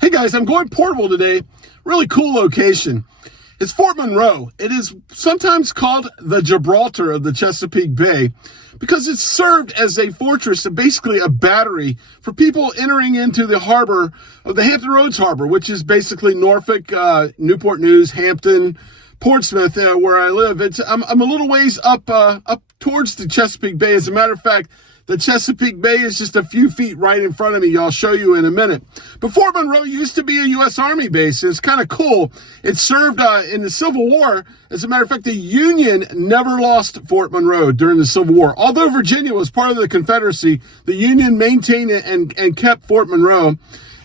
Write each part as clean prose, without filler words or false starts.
Hey guys, I'm going portable today. Really cool location. It's Fort Monroe. It is sometimes called the Gibraltar of the Chesapeake Bay because it's served as a fortress, basically a battery for people entering into the harbor of the Hampton Roads Harbor, which is basically Norfolk, Newport News, Hampton, Portsmouth, where I live. I'm a little ways up towards the Chesapeake Bay. As a matter of fact, the Chesapeake Bay is just a few feet right in front of me. I'll show you in a minute. But Fort Monroe used to be a U.S. Army base. It's kind of cool. It served in the Civil War. As a matter of fact, the Union never lost Fort Monroe during the Civil War. Although Virginia was part of the Confederacy, the Union maintained it and kept Fort Monroe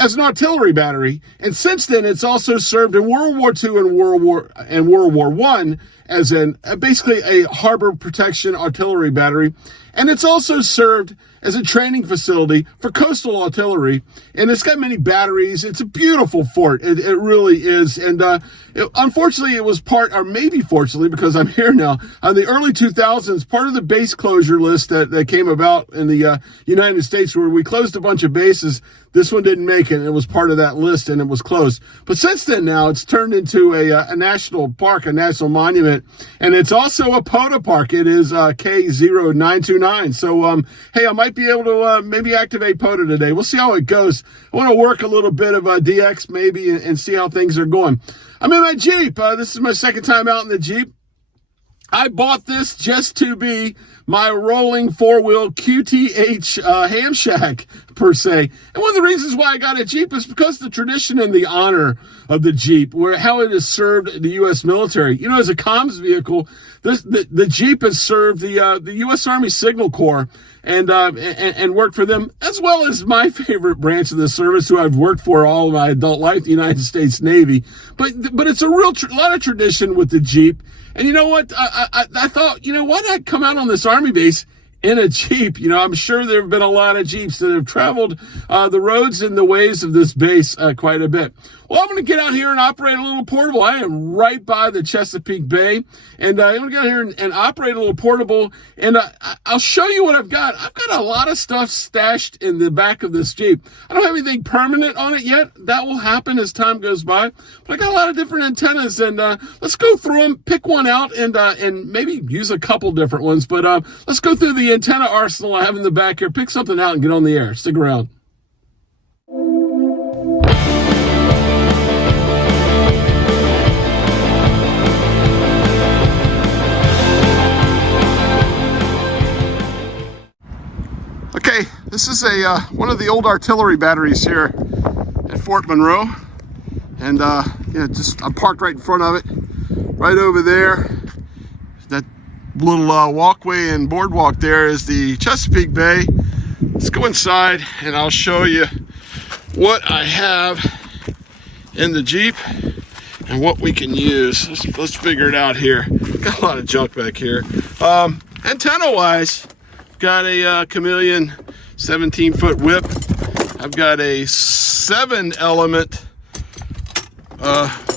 as an artillery battery. And since then, it's also served in World War II and World War I as basically a harbor protection artillery battery. And it's also served as a training facility for coastal artillery. And it's got many batteries. It's a beautiful fort. It really is. And unfortunately, it was part, or maybe fortunately, because I'm here now, in the early 2000s, part of the base closure list that came about in the United States, where we closed a bunch of bases. This one didn't make it. It was part of that list, and it was closed. But since then, now, it's turned into a national park, a national monument. And it's also a POTA park. It is K0929. So, hey, I might be able to maybe activate POTA today. We'll see how it goes. I want to work a little bit of DX maybe and see how things are going. I'm in my Jeep. This is my second time out in the Jeep. I bought this just to be my rolling four-wheel QTH ham shack, per se. And one of the reasons why I got a Jeep is because the tradition and the honor of the Jeep, how it has served the U.S. military. You know, as a comms vehicle, the Jeep has served the U.S. Army Signal Corps and worked for them, as well as my favorite branch of the service, who I've worked for all of my adult life, the United States Navy. But it's a lot of tradition with the Jeep. And you know what? I thought, why not come out on this Army base in a Jeep? I'm sure there have been a lot of Jeeps that have traveled the roads and the ways of this base quite a bit. Well, I'm going to get out here and operate a little portable. I am right by the Chesapeake Bay, and I'm going to get out here and operate a little portable, and I'll show you what I've got. I've got a lot of stuff stashed in the back of this Jeep. I don't have anything permanent on it yet. That will happen as time goes by, but I got a lot of different antennas, and let's go through them, pick one out, and maybe use a couple different ones, but let's go through the antenna arsenal I have in the back here, pick something out, and get on the air. Stick around. Okay, this is one of the old artillery batteries here at Fort Monroe, and I'm parked right in front of it, right over there. That little walkway and boardwalk there is the Chesapeake Bay. Let's go inside and I'll show you what I have in the Jeep and what we can use. Let's figure it out here. Got a lot of junk back here. Antenna wise, got a Chameleon 17-foot whip. I've got a 7-element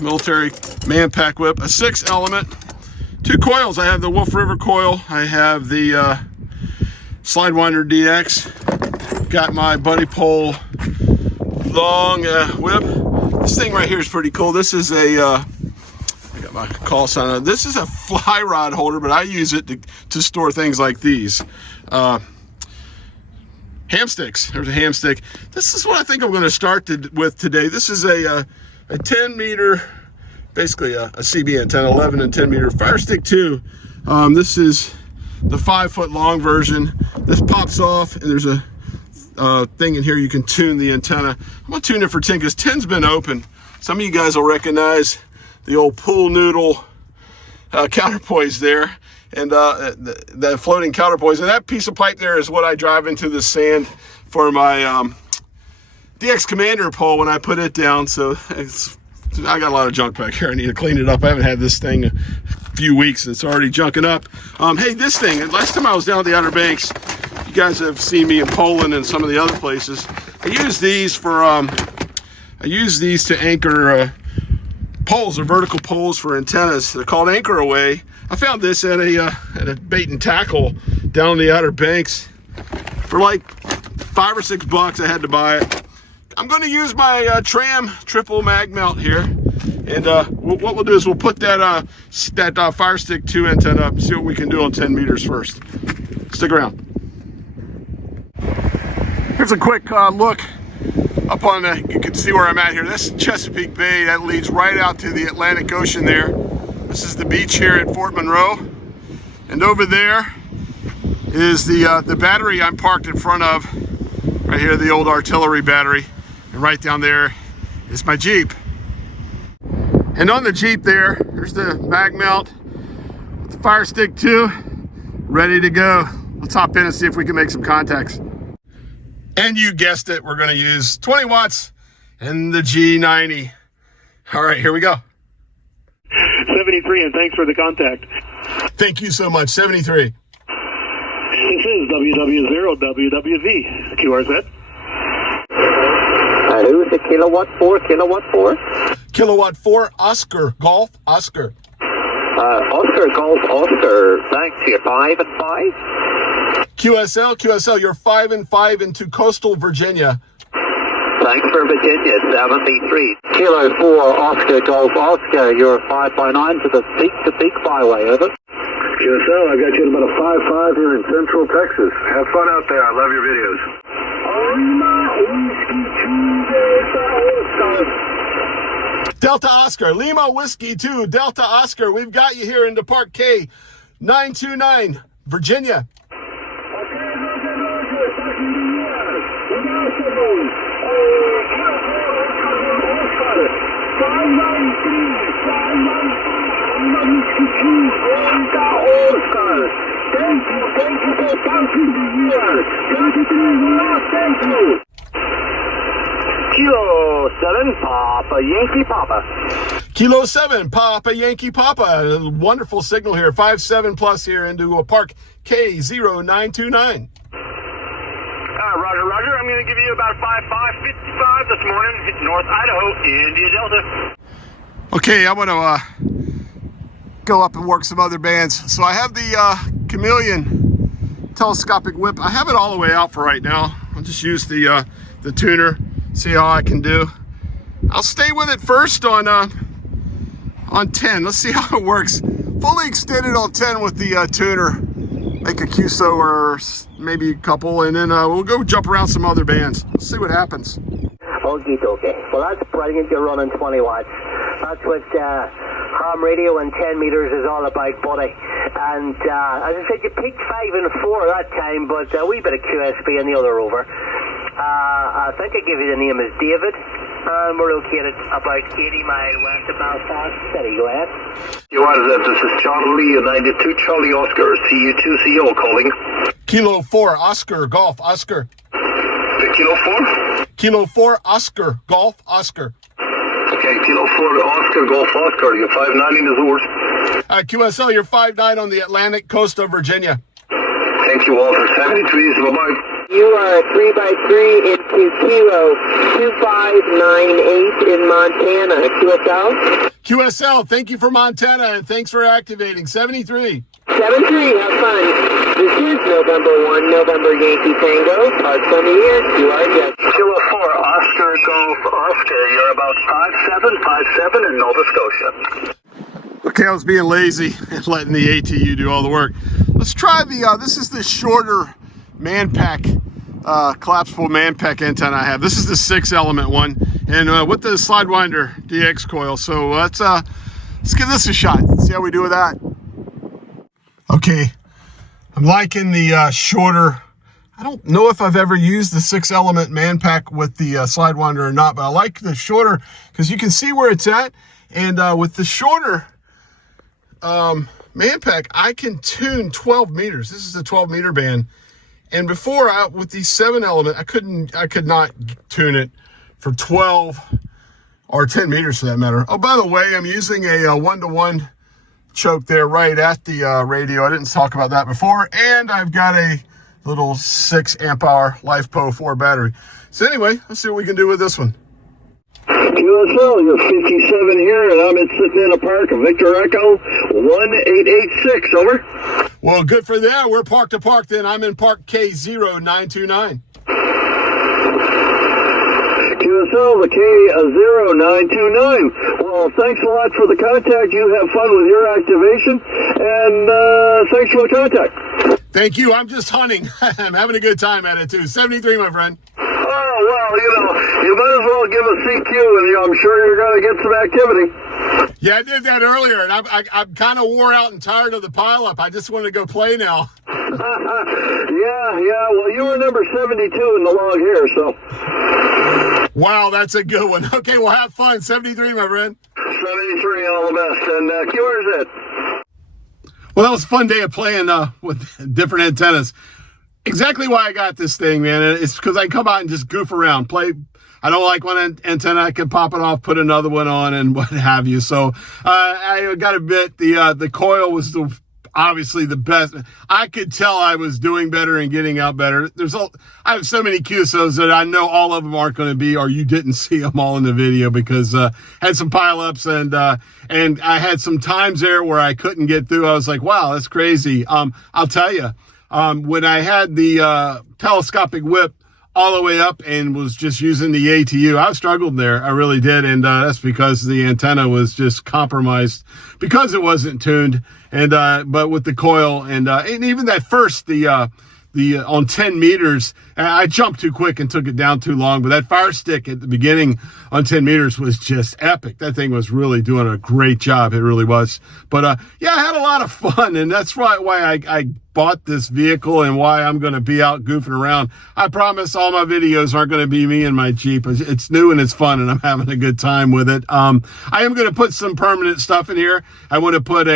military man-pack whip, a 6-element, 2 coils. I have the Wolf River coil. I have the Slidewinder DX. Got my Buddy Pole long whip. This thing right here is pretty cool. This is I got my call sign on it. This is a fly rod holder, but I use it to store things like these. Ham sticks. There's a ham stick. This is what I think I'm going to start with today. This is a 10 meter, basically a CB antenna, 11 and 10 meter Fire Stick 2. This is the 5-foot long version. This pops off, and there's a thing in here you can tune the antenna. I'm going to tune it for 10 because 10's been open. Some of you guys will recognize the old pool noodle counterpoise there, and the floating counterpoise. And that piece of pipe there is what I drive into the sand for my DX Commander pole when I put it down. So I got a lot of junk back here. I need to clean it up. I haven't had this thing a few weeks and it's already junking up. Hey, this thing, last time I was down at the Outer Banks, you guys have seen me in Poland and some of the other places. I use these for to anchor poles, or vertical poles for antennas. They're called Anchor Away. I found this at a bait and tackle down in the Outer Banks for like $5 or $6. I had to buy it. I'm going to use my Tram triple mag mount here. And what we'll do is we'll put that Fire Stick 2 antenna up and see what we can do on 10 meters first. Stick around. Here's a quick look up on you can see where I'm at here. This is Chesapeake Bay. That leads right out to the Atlantic Ocean there. This is the beach here at Fort Monroe. And over there is the battery I'm parked in front of. Right here, the old artillery battery. And right down there is my Jeep. And on the Jeep there's the mag mount with the Fire Stick 2 ready to go. Let's hop in and see if we can make some contacts. And you guessed it, we're going to use 20 watts and the G90. All right, here we go. 73, and thanks for the contact. Thank you so much, 73. This is WW0WWV, QRZ. Hello, is it kilowatt 4, kilowatt 4? Kilowatt 4, Oscar, Golf, Oscar. Oscar, Golf, Oscar. Thanks, you're 5 and 5? QSL, you're 5 and 5 into coastal Virginia. Thanks for Virginia, 73. Kilo 4, Oscar, Golf, Oscar. You're 5 by 9 to the peak byway, over. QSL, I got you at about a 5-5 here in Central Texas. Have fun out there. I love your videos. Delta Oscar, Lima Whiskey 2, Delta Oscar. We've got you here into Park K, 929, Virginia. Kilo 7, Papa, Yankee Papa. Kilo 7, Papa, Yankee Papa. A wonderful signal here, 5-7 plus here into a Park K0929. Roger, Roger. I'm going to give you about 5-5-55 this morning, hitting North Idaho, India Delta. Okay, I'm going to go up and work some other bands. So I have the Chameleon telescopic whip. I have it all the way out for right now. I'll just use the tuner, see how I can do. I'll stay with it first on 10. Let's see how it works. Fully extended on 10 with the tuner. Make a QSO or maybe a couple, and then we'll go jump around some other bands. Let's see what happens. Okay. Well, that's brilliant. You're running 20 watts. That's what ham radio and 10 meters is all about, buddy. And as I said, you peaked 5 and 4 that time, but a wee bit of QSB in the other rover. I think I give you the name as David. And we're located about 80 miles west of Belfast City. Go ahead. You are that. This is Charlie 92 Charlie Oscar, CU2CO calling. Kilo 4, Oscar, Golf, Oscar. Kilo 4? Kilo 4, Oscar, Golf, Oscar. Okay, Kilo 4, Oscar, Golf, Oscar. You're 5-9 in the Azores. QSL, you're 5-9 on the Atlantic coast of Virginia. Thank you, Walter. 73 is bye-bye. You are 3x3 into Kilo 2598 in Montana. QSL? QSL, thank you for Montana, and thanks for activating. 73. 73, have fun. This is November 1, November Yankee Tango. Parts on the air. You are jet. Kilo 4, Oscar, Golf, Oscar. You're about 5-7 in Nova Scotia. Okay, I was being lazy and letting the ATU do all the work. Let's try the, this is the shorter Manpack, collapsible Manpack antenna I have. This is the 6-element one, and with the Sidewinder DX coil. So let's give this a shot. See how we do with that. Okay, I'm liking the shorter. I don't know if I've ever used the 6-element Manpack with the Sidewinder or not, but I like the shorter because you can see where it's at. And with the shorter Manpack, I can tune 12 meters. This is a 12-meter band. And before, with the 7-element, I could not tune it for 12 or 10 meters for that matter. Oh, by the way, I'm using a 1-to-1 choke there right at the radio. I didn't talk about that before. And I've got a little 6 amp hour LifePo 4 battery. So anyway, let's see what we can do with this one. QSL, you're 57 here, and I'm sitting in a park of Victor Echo 1886, over. Well, good for that. We're park to park then. I'm in Park K0929. QSL, the K0929. Well, thanks a lot for the contact. You have fun with your activation, and thanks for the contact. Thank you. I'm just hunting. I'm having a good time at it too. 73, my friend. Oh, well, you might as well give a CQ, and I'm sure you're going to get some activity. Yeah, I did that earlier, and I'm kind of wore out and tired of the pileup. I just want to go play now. Yeah. Well, you were number 72 in the log here, so. Wow, that's a good one. Okay, well, have fun. 73, my friend. 73, all the best. And where's it? Well, that was a fun day of playing with different antennas. Exactly why I got this thing, man. It's because I come out and just goof around, play. I don't like one antenna. I can pop it off, put another one on, and what have you. So I got to admit, the coil was obviously the best. I could tell I was doing better and getting out better. I have so many QSOs that I know all of them aren't going to be, or you didn't see them all in the video, because I had some pileups and I had some times there where I couldn't get through. I was like, wow, that's crazy. I'll tell you, when I had the telescopic whip all the way up and was just using the ATU, I struggled there. I really did. And that's because the antenna was just compromised because it wasn't tuned. And but with the coil and even that first, the on 10 meters, I jumped too quick and took it down too long. But that fire stick at the beginning on 10 meters was just epic. That thing was really doing a great job. It really was. But yeah, I had a lot of fun, and that's why I bought this vehicle and why I'm going to be out goofing around. I promise all my videos aren't going to be me in my Jeep. It's new and it's fun, and I'm having a good time with it. I am going to put some permanent stuff in here. I want to put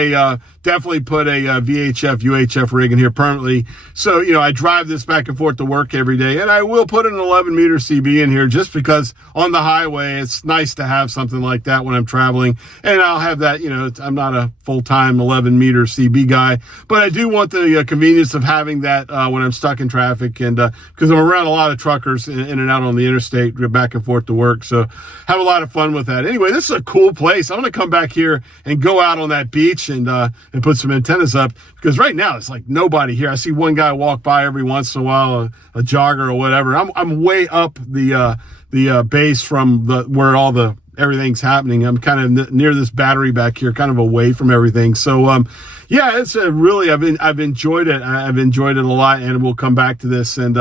definitely put a VHF, UHF rig in here permanently. So, I drive this back and forth to work every day, and I will put an 11 meter CB in here just because on the highway, it's nice to have something like that when I'm traveling. And I'll have that, I'm not a full-time 11 meter CB guy, but I do want the convenience of having that when I'm stuck in traffic, and because I'm around a lot of truckers in and out on the interstate, back and forth to work. So have a lot of fun with that. Anyway, this is a cool place. I'm going to come back here and go out on that beach and put some antennas up, because right now it's like nobody here. I see one guy walk by every once in a while, a jogger or whatever. I'm way up the base from where all everything's happening. I'm kind of near this battery back here, kind of away from everything. So yeah, it's really, I've enjoyed it. I've enjoyed it a lot, and we'll come back to this and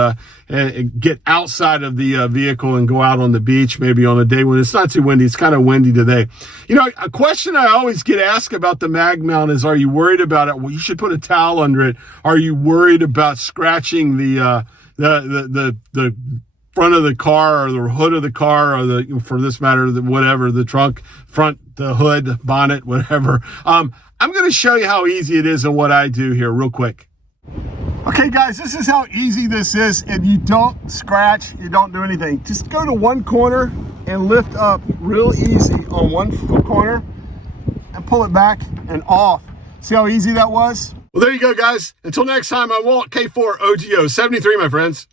get outside of the vehicle and go out on the beach, maybe on a day when it's not too windy. It's kind of windy today. A question I always get asked about the mag mount is, are you worried about it? Well, you should put a towel under it. Are you worried about scratching the front of the car or the hood of the car, or for this matter, whatever, the trunk, front, the hood, bonnet, whatever? I'm going to show you how easy it is and what I do here real quick. Okay, guys, this is how easy this is, and you don't scratch, you don't do anything. Just go to one corner and lift up real easy on one corner and pull it back and off. See how easy that was? Well, there you go, guys. Until next time, I'm Walt, K4OGO 73, my friends.